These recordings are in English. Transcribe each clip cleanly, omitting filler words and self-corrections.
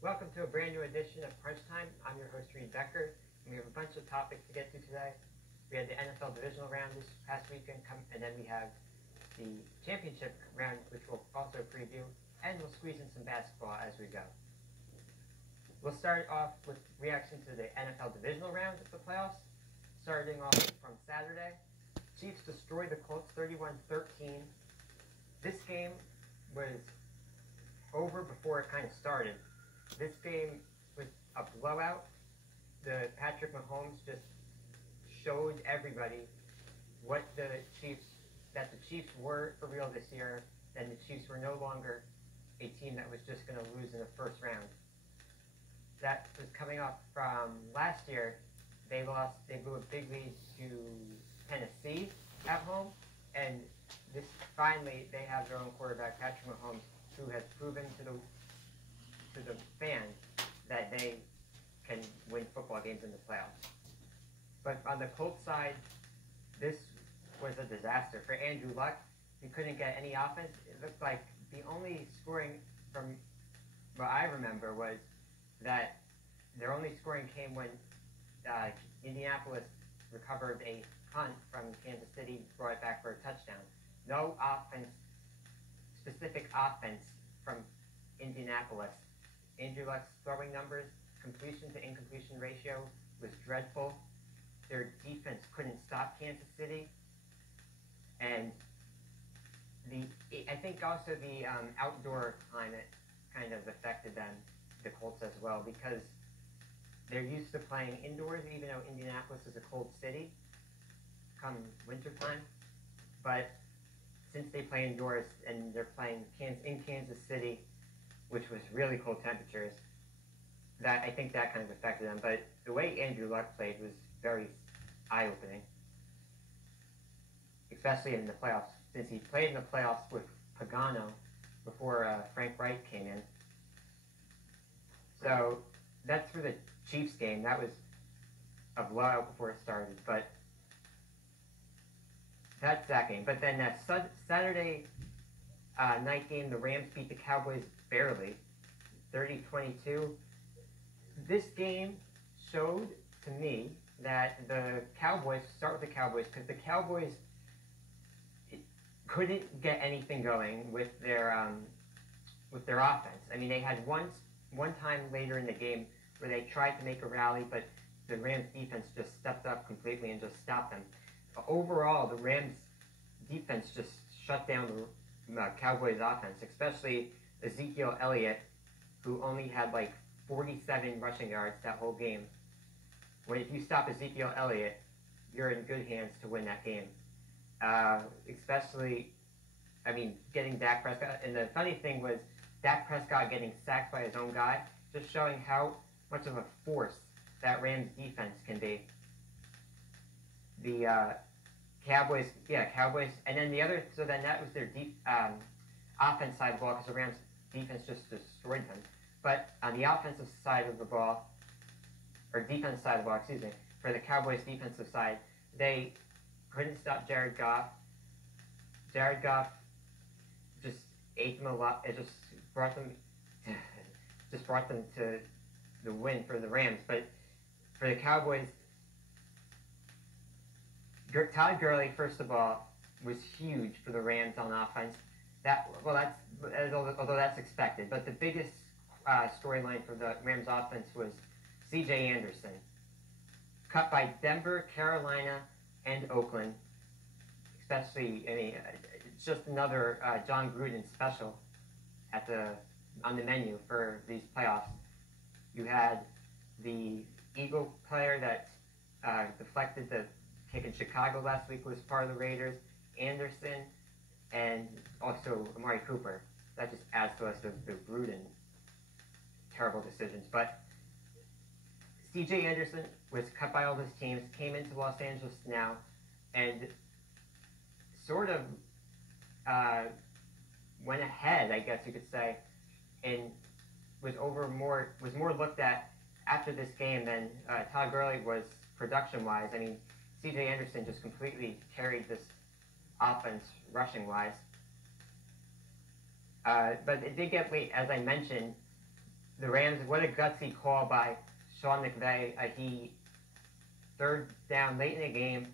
Welcome to a brand new edition of Crunch Time. I'm your host, Becker, and we have a bunch of topics to get to today. We had the NFL divisional round this past weekend, and then we have the championship round, which we'll also preview, and we'll squeeze in some basketball as we go. We'll start off with reaction to the NFL divisional round of the playoffs, starting off from Saturday. Chiefs destroyed the Colts 31-13. This game was over before it kind of started. This game was a blowout. Patrick Mahomes just showed everybody that the Chiefs were for real this year, and the Chiefs were no longer a team that was just going to lose in the first round. That was coming off from last year. They blew a big lead to Tennessee at home, and finally they have their own quarterback, Patrick Mahomes, who has proven to the fans that they can win football games in the playoffs. But on the Colts side, this was a disaster. For Andrew Luck, he couldn't get any offense. It looked like the only scoring from what I remember was that their only scoring came when Indianapolis recovered a punt from Kansas City, brought it back for a touchdown. No specific offense from Indianapolis. Andrew Luck's throwing numbers, completion to incompletion ratio was dreadful. Their defense couldn't stop Kansas City. And I think also the outdoor climate kind of affected them, the Colts as well, because they're used to playing indoors, even though Indianapolis is a cold city come wintertime. But since they play indoors and they're playing in Kansas City, which was really cold temperatures, I think that kind of affected them. But the way Andrew Luck played was very eye-opening, especially in the playoffs, since he played in the playoffs with Pagano before Frank Reich came in. So that's for the Chiefs game. That was a blowout before it started, but that's that game. But then that Saturday night game, the Rams beat the Cowboys barely, 30-22. This game showed to me that the Cowboys, start with the Cowboys, because the Cowboys couldn't get anything going with their offense. I mean, they had one time later in the game where they tried to make a rally, but the Rams defense just stepped up completely and just stopped them. Overall, the Rams defense just shut down the Cowboys offense, especially Ezekiel Elliott, who only had like 47 rushing yards that whole game. If you stop Ezekiel Elliott, you're in good hands to win that game. Especially, getting Dak Prescott. And the funny thing was, Dak Prescott getting sacked by his own guy, just showing how much of a force that Rams defense can be. The Cowboys, and then that was their offense side of the ball, because the Rams defense just destroyed them. But on the offensive side of the ball, or defensive side of the ball, for the Cowboys defensive side, they couldn't stop Jared Goff. Jared Goff just ate them a lot. It just brought them to the win for the Rams. But for the Cowboys, Todd Gurley, first of all, was huge for the Rams on offense. Although that's expected. But the biggest storyline for the Rams offense was C.J. Anderson, cut by Denver, Carolina, and Oakland. Especially, it's just another John Gruden special on the menu for these playoffs. You had the Eagle player that deflected the kick in Chicago last week, was part of the Raiders, Anderson, and also Amari Cooper. That just adds to us the Gruden terrible decisions. But C.J. Anderson was cut by all his teams, came into Los Angeles now, and sort of went ahead, I guess you could say, and was more looked at after this game than Todd Gurley was production-wise. C.J. Anderson just completely carried this offense rushing-wise. But it did get late, as I mentioned. the Rams, what a gutsy call by Sean McVay. He, third down late in the game,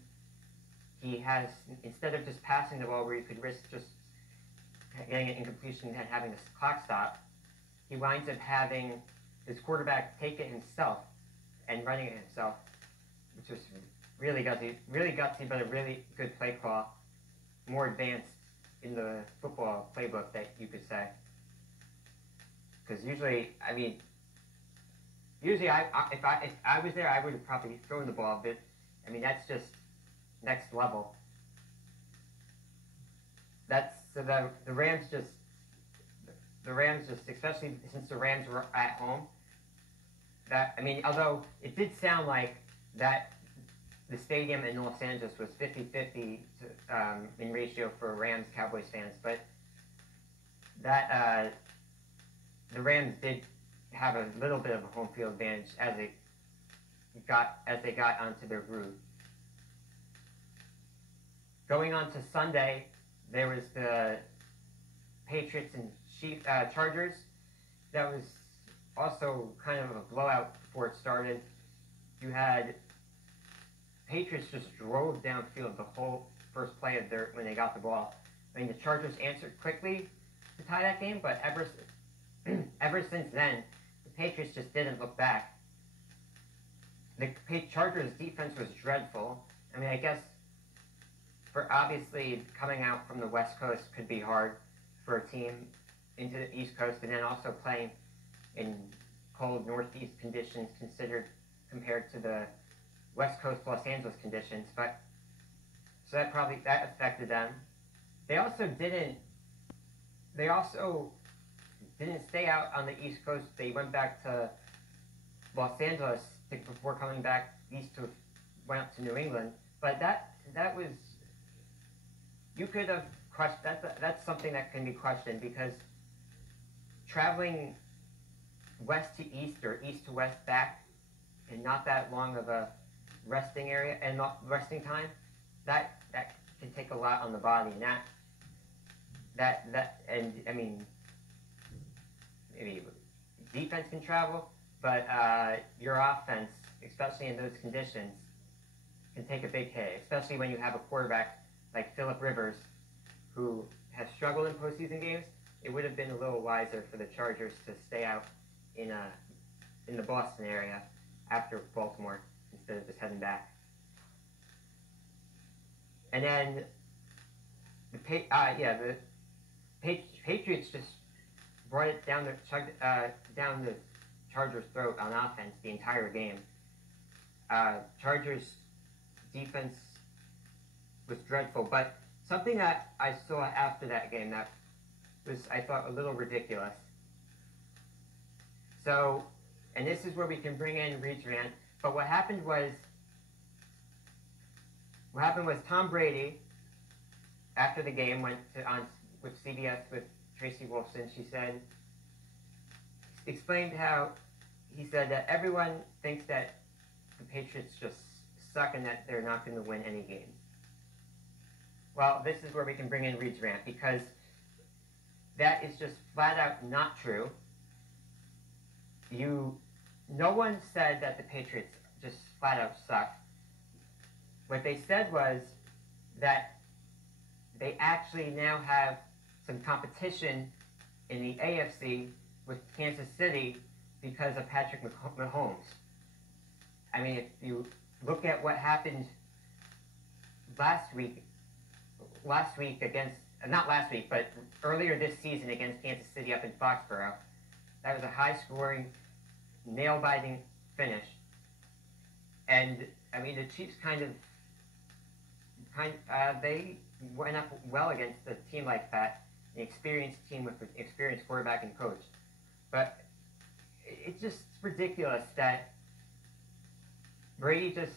he has, instead of just passing the ball where you could risk just getting an incompletion and having a clock stop, he winds up having his quarterback take it himself and running it himself, which was really gutsy, but a really good play call, more advanced in the football playbook that you could say. Because usually, if I was there, I would have probably thrown the ball, but that's just next level. So the Rams just, especially since the Rams were at home, although it did sound like that the stadium in Los Angeles was 50-50 in ratio for Rams Cowboys fans, but that the Rams did have a little bit of a home field advantage as they got onto their groove. Going on to Sunday, there was the Patriots and Chargers. That was also kind of a blowout before it started. You had Patriots just drove downfield the whole first play when they got the ball. The Chargers answered quickly to tie that game, but ever since then, the Patriots just didn't look back. The Chargers' defense was dreadful. I guess for obviously coming out from the West Coast could be hard for a team into the East Coast, and then also playing in cold Northeast conditions compared to the West Coast Los Angeles conditions. But so that affected them. They also didn't stay out on the East Coast. They went back to Los Angeles before coming back went up to New England. But that was, you could have crushed, that's something that can be questioned, because traveling west to east or east to west back in not that long of a resting area and not resting time, that can take a lot on the body, and maybe defense can travel, but your offense, especially in those conditions, can take a big hit, especially when you have a quarterback like Phillip Rivers, who has struggled in postseason games. It would have been a little wiser for the Chargers to stay out in the Boston area after Baltimore instead of just heading back. And then the Patriots just brought it down the Chargers' throat on offense the entire game. Chargers defense was dreadful, but something that I saw after that game that was, I thought, a little ridiculous. So, and this is where we can bring in Reed's rant, but what happened was Tom Brady, after the game, went on with CBS with Tracy Wolfson. She explained how he said that everyone thinks that the Patriots just suck and that they're not going to win any games. Well, this is where we can bring in Reed's rant, because that is just flat out not true. No one said that the Patriots just flat out suck. What they said was that they actually now have some competition in the AFC with Kansas City because of Patrick Mahomes. If you look at what happened last week against, not last week, but earlier this season against Kansas City up in Foxborough, that was a high-scoring, nail-biting finish. And, the Chiefs they went up well against a team like that, an experienced team with an experienced quarterback and coach. But it's just ridiculous that Brady just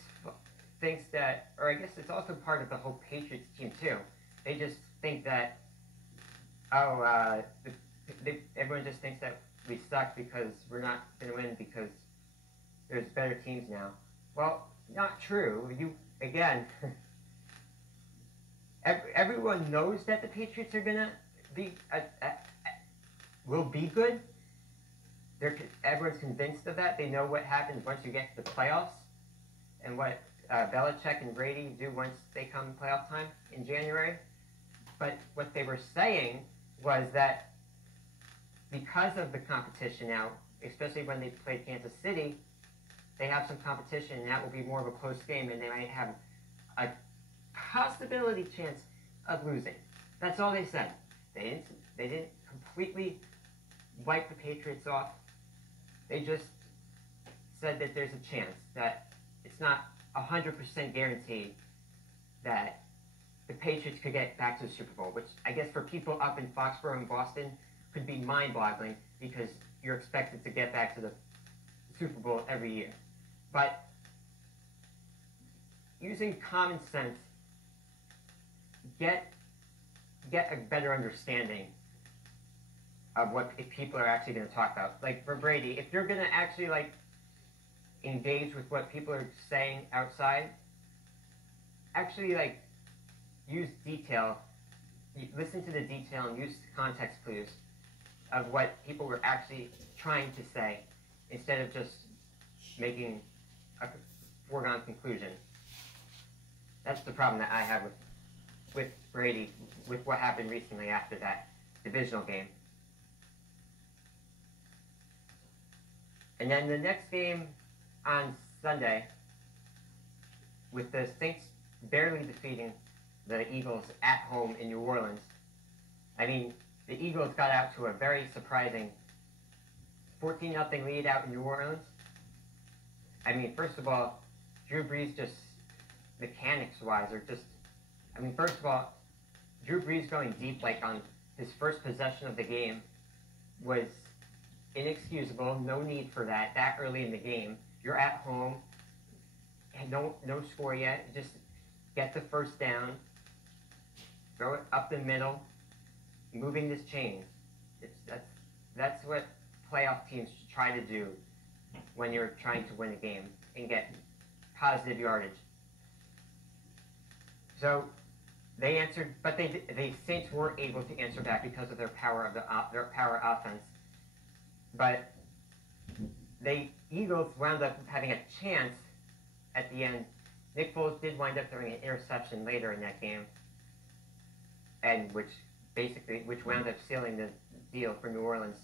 thinks that, or I guess it's also part of the whole Patriots team too. They just think that, everyone just thinks that we suck because we're not going to win because there's better teams now. Well, not true. Everyone knows that the Patriots are going to will be good. everyone's convinced of that. They know what happens once you get to the playoffs and what Belichick and Brady do once they come playoff time in January. But what they were saying was that because of the competition now, especially when they played Kansas City, they have some competition, and that will be more of a close game, and they might have a possibility chance of losing. That's all they said. They didn't completely wipe the Patriots off. They just said that there's a chance, that it's not 100% guaranteed that the Patriots could get back to the Super Bowl, which I guess for people up in Foxborough and Boston could be mind-boggling because you're expected to get back to the Super Bowl every year. But using common sense, get a better understanding of what people are actually going to talk about. Like for Brady, if you're going to actually like engage with what people are saying outside, actually like use detail, listen to the detail and use context clues of what people were actually trying to say instead of just making a foregone conclusion. That's the problem that I have with Brady, with what happened recently after that divisional game. And then the next game on Sunday, with the Saints barely defeating the Eagles at home in New Orleans. I mean, the Eagles got out to a very surprising 14-0 lead out in New Orleans. I mean, first of all, Drew Brees just, mechanics-wise, are just, I mean, first of all, Drew Brees going deep, like on his first possession of the game, was inexcusable. No need for that early in the game. You're at home, and no score yet. Just get the first down, throw it up the middle, moving this chain. That's what playoff teams try to do when you're trying to win a game and get positive yardage. So they answered, but the Saints were able to answer back because of their power offense. But the Eagles wound up having a chance at the end. Nick Foles did wind up throwing an interception later in that game, and which wound up sealing the deal for New Orleans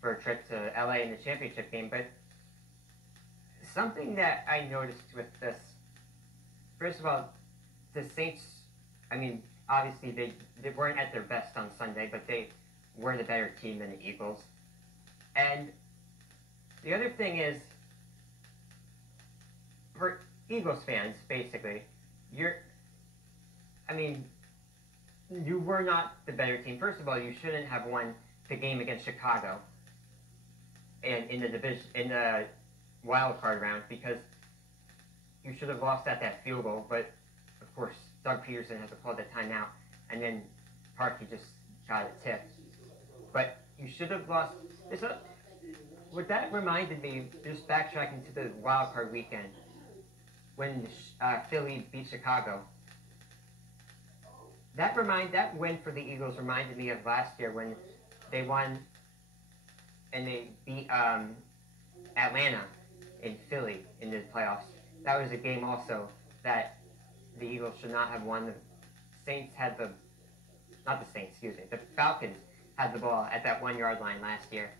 for a trip to LA in the championship game. But something that I noticed with this, first of all, the Saints, I mean, obviously they weren't at their best on Sunday, but they were the better team than the Eagles. And the other thing is, for Eagles fans, basically, you were not the better team. First of all, you shouldn't have won the game against Chicago and in the wild card round, because you should have lost at that field goal. But of course, Doug Peterson has to call that timeout, and then Parkey just got it tipped. But you should have lost. What that reminded me, just backtracking to the wild card weekend, when Philly beat Chicago. That win for the Eagles reminded me of last year when they won and they beat Atlanta in Philly in the playoffs. That was a game also that the Eagles should not have won. The Falcons had the ball at that 1 yard line last year,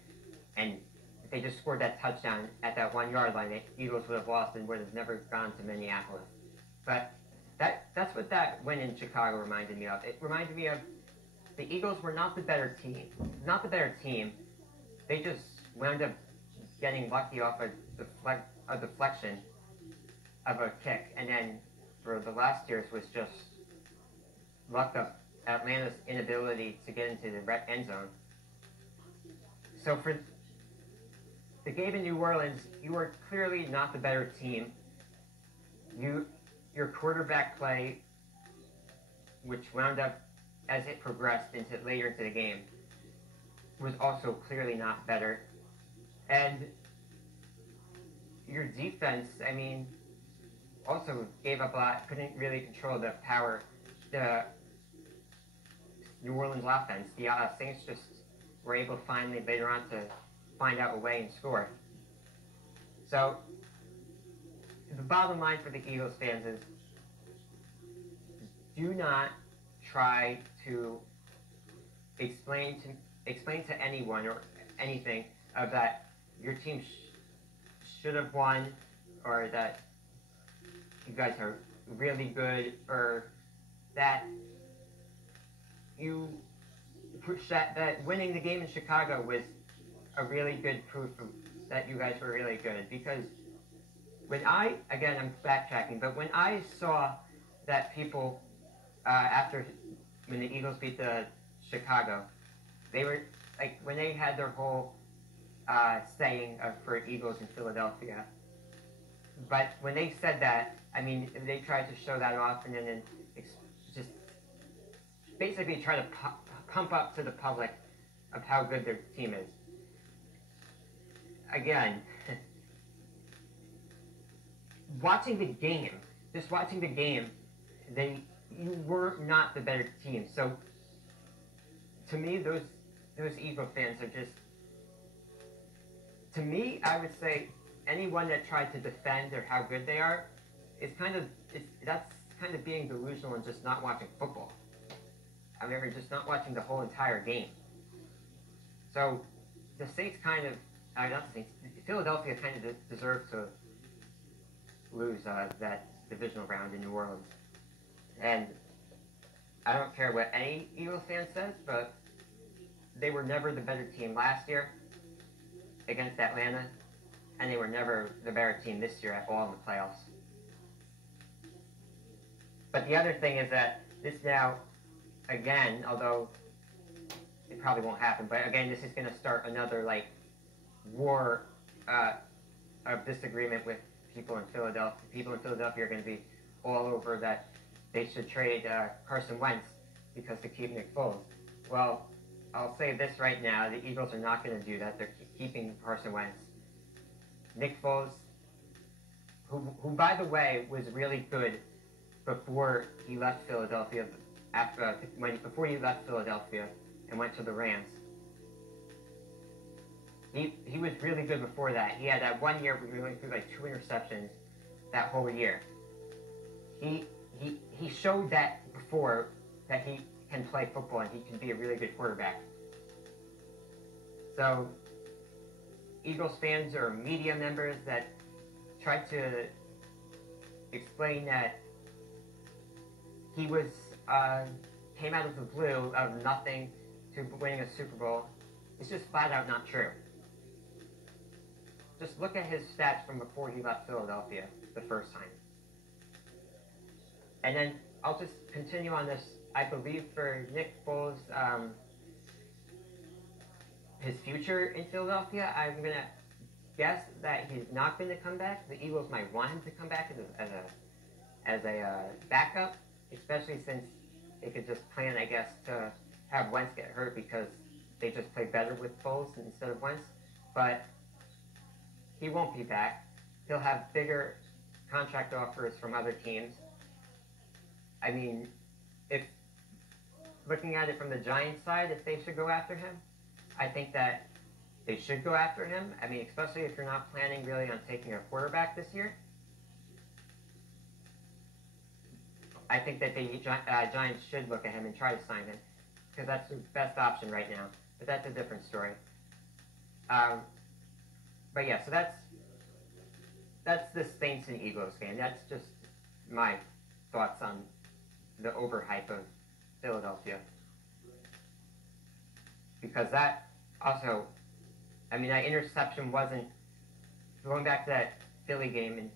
and if they just scored that touchdown at that 1 yard line, the Eagles would have lost and would have never gone to Minneapolis. But that's what that win in Chicago reminded me of. It reminded me of the Eagles were not the better team. They just wound up getting lucky off a deflection of a kick, and then for the last years was just luck of Atlanta's inability to get into the end zone. So for the game in New Orleans, you were clearly not the better team. Your quarterback play, which wound up as it progressed later into the game, was also clearly not better. And your defense, I mean, also gave up a lot, couldn't really control the New Orleans offense. The Saints just were able finally later on to find out a way and score. So the bottom line for the Eagles fans is do not try to explain to anyone or anything of that your team should have won, or that you guys are really good, or that you that winning the game in Chicago was a really good proof of that you guys were really good. Because when I'm backtracking, but when I saw that people when the Eagles beat the Chicago, they were like, when they had their whole saying for Eagles in Philadelphia. But when they said that, I mean, they tried to show that off and then just basically try to pump up to the public of how good their team is. Again, watching the game, you were not the better team. So to me, those Eagle fans are just, to me, I would say anyone that tried to defend or how good they are, that's kind of being delusional and just not watching football. I mean, or just not watching the whole entire game. So the Saints Philadelphia kind of deserved to lose that divisional round in New Orleans. And I don't care what any Eagles fan says, but they were never the better team last year against Atlanta, and they were never the better team this year at all in the playoffs. But the other thing is that this now, again, although it probably won't happen, but again, this is going to start another war of disagreement with people in Philadelphia. People in Philadelphia are going to be all over that they should trade Carson Wentz because to keep Nick Foles. Well, I'll say this right now: the Eagles are not going to do that. They're keeping Carson Wentz. Nick Foles, who by the way was really good before he left Philadelphia, before he left Philadelphia and went to the Rams. He was really good before that. He had that 1 year where he went through 2 interceptions that whole year. He showed that before that he can play football and he can be a really good quarterback. So Eagles fans or media members that try to explain that he came out of the blue of nothing to winning a Super Bowl, it's just flat out not true. Just look at his stats from before he left Philadelphia the first time. And then I'll just continue on this. I believe for Nick Foles, his future in Philadelphia, I'm going to guess that he's not going to come back. The Eagles might want him to come back as a backup, especially since they could just plan, I guess, to have Wentz get hurt because they just play better with Foles instead of Wentz. But he won't be back. He'll have bigger contract offers from other teams. I mean, if looking at it from the Giants side, if they should go after him, I think that they should go after him. I mean, especially if you're not planning really on taking a quarterback this year. I think that the Giants should look at him and try to sign him because that's the best option right now. But that's a different story. But yeah, so that's the Saints and Eagles game. That's just my thoughts on the overhype of Philadelphia. Because that also, I mean, that interception wasn't, going back to that Philly game in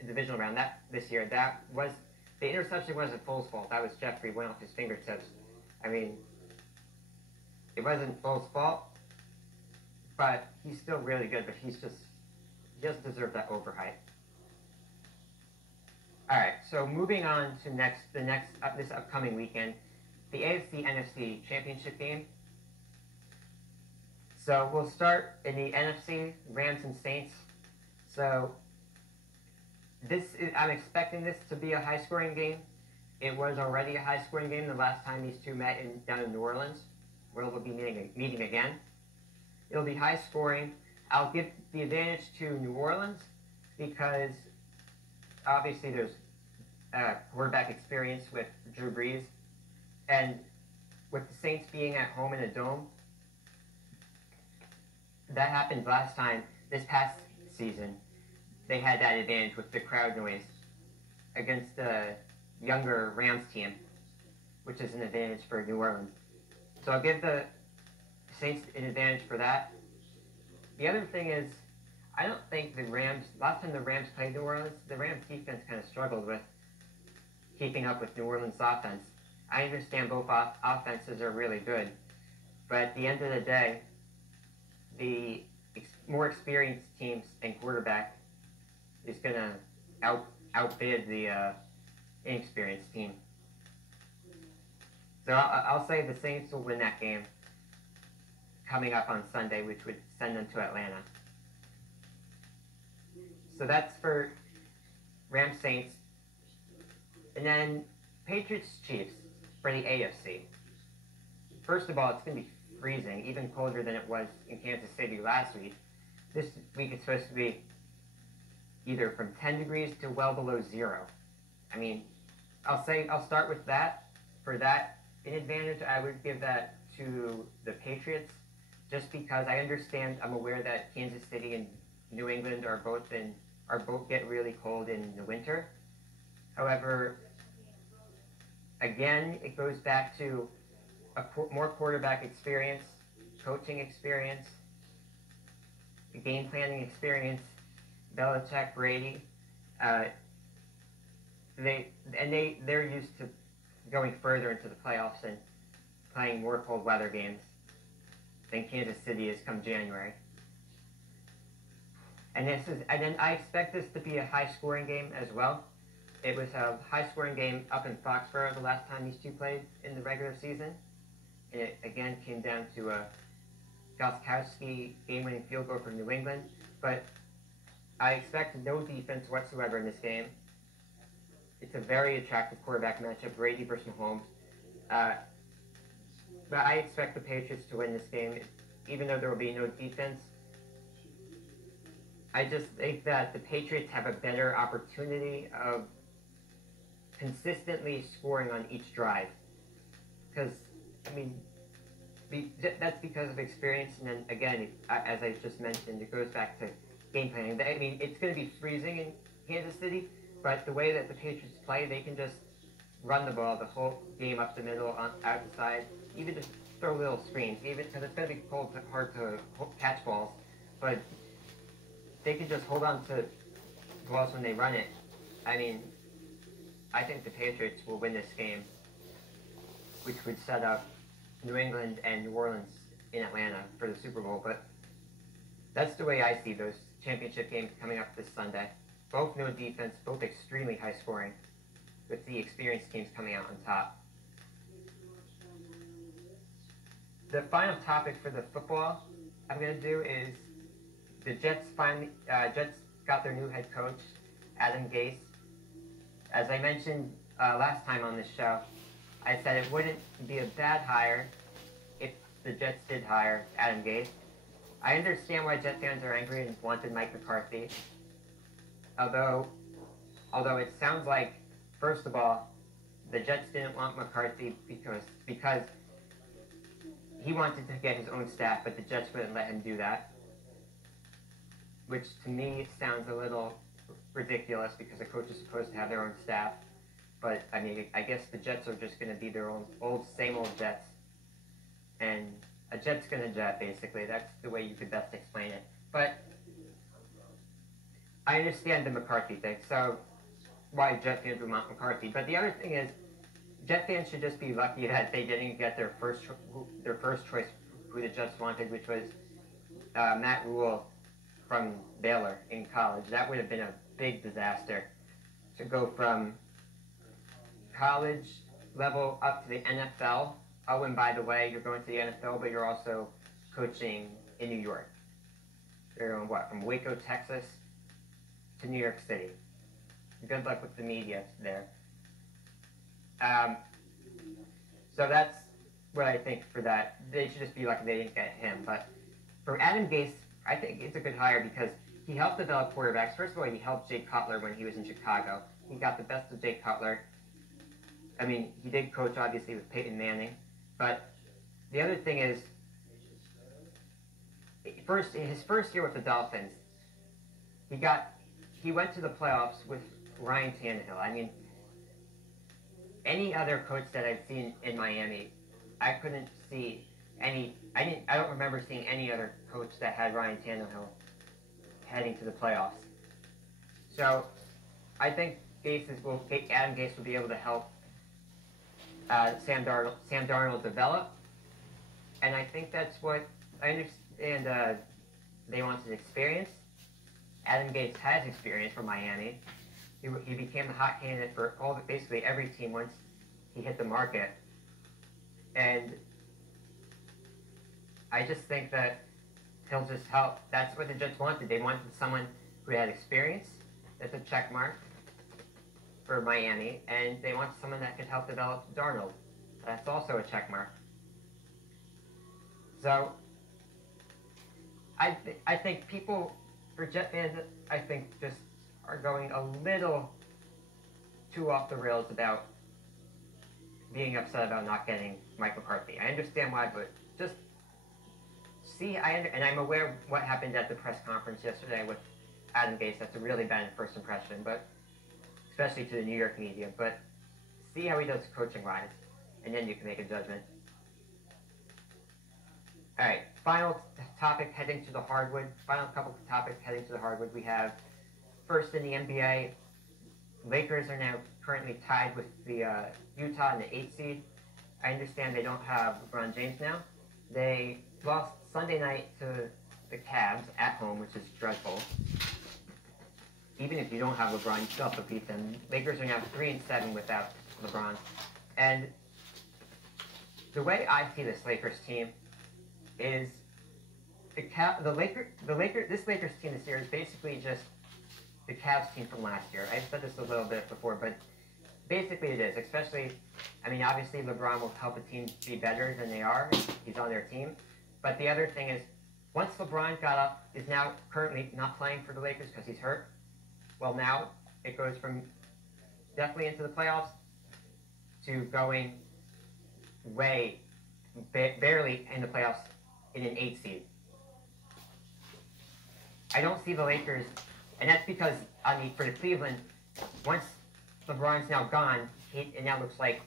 the divisional round this year, the interception wasn't Foles' fault. That was Jeffrey went off his fingertips. I mean, it wasn't Foles' fault, but he's still really good, but he just deserved that overhype. Alright, so moving on to this upcoming weekend, the AFC-NFC Championship game. So we'll start in the NFC, Rams and Saints. So I'm expecting this to be a high-scoring game. It was already a high-scoring game the last time these two met down in New Orleans, where we'll be meeting again. It'll be high scoring. I'll give the advantage to New Orleans because obviously there's quarterback experience with Drew Brees, and with the Saints being at home in a dome, that happened last time. This past season, they had that advantage with the crowd noise against the younger Rams team, which is an advantage for New Orleans. So I'll give the Saints an advantage for that. The other thing is, I don't think the Rams, last time the Rams played New Orleans, the Rams defense kind of struggled with keeping up with New Orleans offense. I understand both offenses are really good, but at the end of the day, the more experienced teams and quarterback is going to outbid the inexperienced team. So I'll say the Saints will win that game coming up on Sunday, which would send them to Atlanta. So that's for Rams Saints. And then Patriots Chiefs for the AFC. First of all, it's going to be freezing, even colder than it was in Kansas City last week. This week it's supposed to be either from 10 degrees to well below 0. I mean, I'll start with that. For that, an advantage, I would give that to the Patriots, just because I'm aware that Kansas City and New England are both get really cold in the winter. However, again, it goes back to more quarterback experience, coaching experience, game planning experience. Belichick, Brady, they're used to going further into the playoffs and playing more cold weather games than Kansas City is come January. And then I expect this to be a high-scoring game as well. It was a high-scoring game up in Foxborough the last time these two played in the regular season. And it again came down to a Gostkowski game-winning field goal from New England. But I expect no defense whatsoever in this game. It's a very attractive quarterback matchup, Brady versus Mahomes. But I expect the Patriots to win this game, even though there will be no defense. I just think that the Patriots have a better opportunity of consistently scoring on each drive. Because, I mean, that's because of experience, and then again, as I just mentioned, it goes back to game planning. I mean, it's going to be freezing in Kansas City, but the way that the Patriots play, they can just run the ball the whole game up the middle, outside, even just throw little screens, even because it's going to be hard to catch balls, but they can just hold on to balls when they run it. I mean, I think the Patriots will win this game, which would set up New England and New Orleans in Atlanta for the Super Bowl, but that's the way I see those championship games coming up this Sunday. Both no defense, both extremely high scoring, with the experienced teams coming out on top. The final topic for the football I'm going to do is the Jets Jets got their new head coach, Adam Gase. As I mentioned last time on this show, I said it wouldn't be a bad hire if the Jets did hire Adam Gase. I understand why Jet fans are angry and wanted Mike McCarthy. Although it sounds like, first of all, the Jets didn't want McCarthy because he wanted to get his own staff, but the Jets wouldn't let him do that. Which to me sounds a little ridiculous because a coach is supposed to have their own staff. But I mean, I guess the Jets are just going to be their own same old Jets. And a Jet's going to jet, basically. That's the way you could best explain it. But I understand the McCarthy thing, so why Jet fans would want McCarthy. But the other thing is, Jet fans should just be lucky that they didn't get their first choice who the Jets wanted, which was Matt Rule from Baylor in college. That would have been a big disaster to go from college level up to the NFL. Oh, and by the way, you're going to the NFL, but you're also coaching in New York. You're going, from Waco, Texas to New York City. Good luck with the media there. So that's what I think for that. They should just be lucky they didn't get him. But for Adam Gase, I think it's a good hire because he helped develop quarterbacks. First of all, he helped Jay Cutler when he was in Chicago. He got the best of Jay Cutler. I mean, he did coach, obviously, with Peyton Manning. But the other thing is, his first year with the Dolphins, he went to the playoffs with Ryan Tannehill. I mean, any other coach that I've seen in Miami, I couldn't see any. I don't remember seeing any other coach that had Ryan Tannehill heading to the playoffs. So, I think Adam Gase will be able to help Sam Darnold develop, and I think that's what I understand. They want his experience. Adam Gase has experience from Miami. He became a hot candidate for basically every team once he hit the market, and I just think that he'll just help. That's what the Jets wanted. They wanted someone who had experience. That's a check mark for Miami, and they want someone that could help develop Darnold. That's also a check mark. So I think people, for Jet fans, I think just are going a little too off the rails about being upset about not getting Mike McCarthy. I understand why, but just see, and I'm aware of what happened at the press conference yesterday with Adam Gase. That's a really bad first impression, but especially to the New York media. But see how he does coaching-wise, and then you can make a judgment. All right, final topic heading to the hardwood. Final couple of topics heading to the hardwood. We have first in the NBA. Lakers are now currently tied with the Utah in the 8th seed. I understand they don't have LeBron James now. They lost Sunday night to the Cavs at home, which is dreadful. Even if you don't have LeBron, you still have to beat them. Lakers are now 3-7 without LeBron. And the way I see this Lakers team is this Lakers team this year is basically just the Cavs team from last year. I've said this a little bit before, but basically it is. Especially, I mean, obviously LeBron will help a team be better than they are. He's on their team. But the other thing is, once LeBron is now currently not playing for the Lakers because he's hurt, well, now it goes from definitely into the playoffs to going barely in the playoffs in an 8 seed. I don't see the Lakers, and that's because, I mean, for the Cleveland, once LeBron's now gone, it now looks like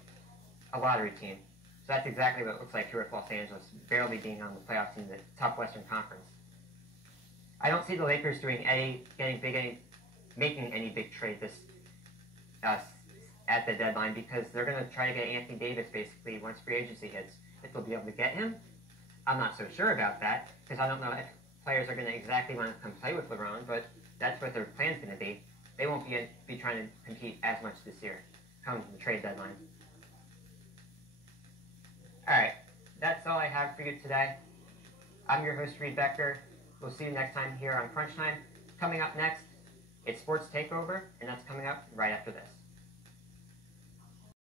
a lottery team. So that's exactly what it looks like here with Los Angeles, barely being on the playoffs in the top Western Conference. I don't see the Lakers making any big trade at the deadline because they're going to try to get Anthony Davis basically once free agency hits. If they'll be able to get him, I'm not so sure about that because I don't know if players are going to exactly want to come play with LeBron, but that's what their plan's going to be. They won't be trying to compete as much this year come the trade deadline. All right, that's all I have for you today. I'm your host, Reed Becker. We'll see you next time here on Crunch Time. Coming up next, it's Sports Takeover, and that's coming up right after this.